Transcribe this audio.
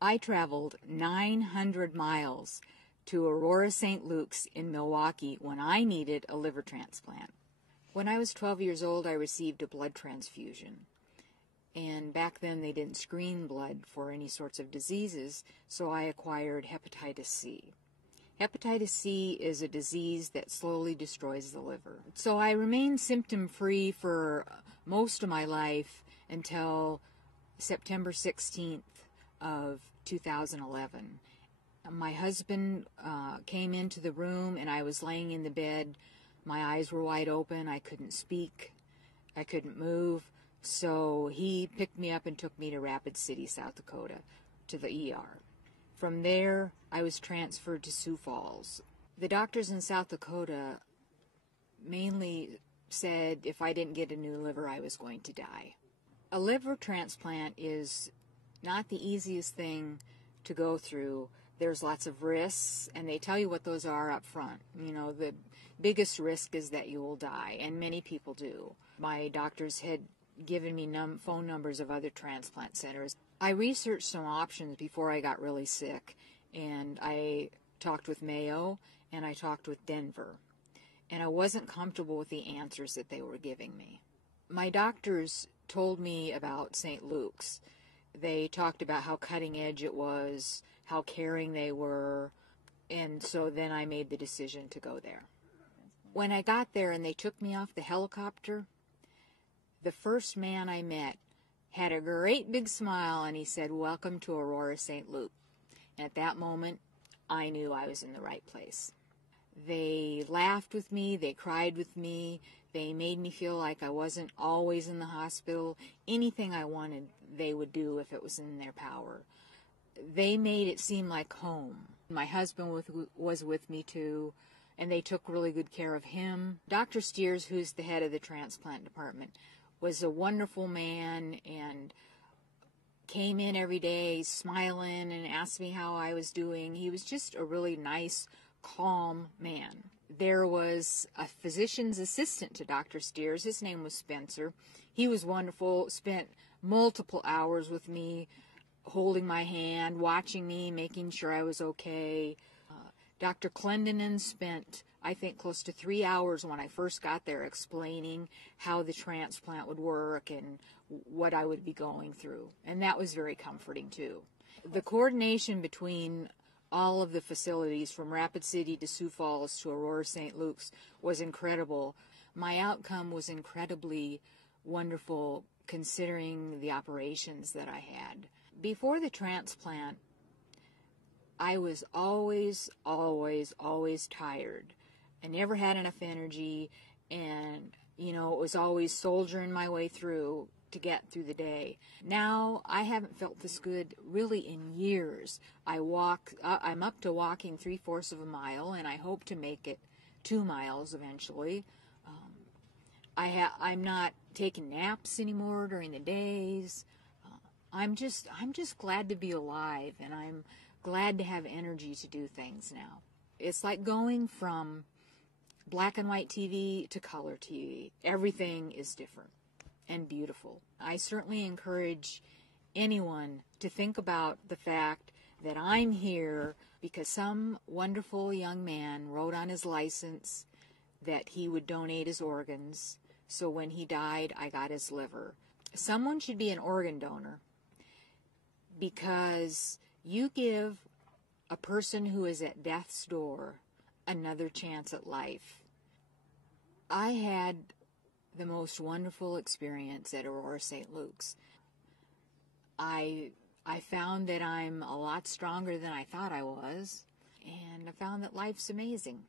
I traveled 900 miles to Aurora, St. Luke's in Milwaukee when I needed a liver transplant. When I was 12 years old, I received a blood transfusion. And back then they didn't screen blood for any sorts of diseases, so I acquired hepatitis C. Hepatitis C is a disease that slowly destroys the liver. So I remained symptom-free for most of my life until September 16th of 2011. My husband came into the room and I was laying in the bed. My eyes were wide open. I couldn't speak. I couldn't move. So he picked me up and took me to Rapid City, South Dakota, to the ER. From there, I was transferred to Sioux Falls. The doctors in South Dakota mainly said if I didn't get a new liver, I was going to die. A liver transplant is not the easiest thing to go through. There's lots of risks, and they tell you what those are up front. You know, the biggest risk is that you will die, and many people do. My doctors had given me phone numbers of other transplant centers. I researched some options before I got really sick, and I talked with Mayo, and I talked with Denver, and I wasn't comfortable with the answers that they were giving me. My doctors told me about St. Luke's. They talked about how cutting edge it was, how caring they were, and so then I made the decision to go there. When I got there and they took me off the helicopter, the first man I met had a great big smile and he said, "Welcome to Aurora, St. Luke." And at that moment, I knew I was in the right place. They laughed with me, they cried with me, they made me feel like I wasn't always in the hospital. Anything I wanted, they would do if it was in their power. They made it seem like home. My husband was with me too, and they took really good care of him. Dr. Steers, who's the head of the transplant department, was a wonderful man and came in every day smiling and asked me how I was doing. He was just a really nice, calm man. There was a physician's assistant to Dr. Steers. His name was Spencer. He was wonderful, spent multiple hours with me, holding my hand, watching me, making sure I was okay. Dr. Clendenin spent, I think, close to 3 hours when I first got there explaining how the transplant would work and what I would be going through. And that was very comforting, too. The coordination between all of the facilities from Rapid City to Sioux Falls to Aurora, St. Luke's was incredible. My outcome was incredibly wonderful considering the operations that I had. Before the transplant, I was always tired. I never had enough energy, and, you know, it was always soldiering my way through to get through the day. Now, I haven't felt this good really in years. I'm up to walking 3/4 of a mile, and I hope to make it 2 miles eventually. I'm not taking naps anymore during the days. I'm just glad to be alive, and I'm glad to have energy to do things now. It's like going from black and white TV to color TV. Everything is different and beautiful. I certainly encourage anyone to think about the fact that I'm here because some wonderful young man wrote on his license that he would donate his organs. So when he died, I got his liver. Someone should be an organ donor because you give a person who is at death's door another chance at life. I had the most wonderful experience at Aurora, St. Luke's. I found that I'm a lot stronger than I thought I was, and I found that life's amazing.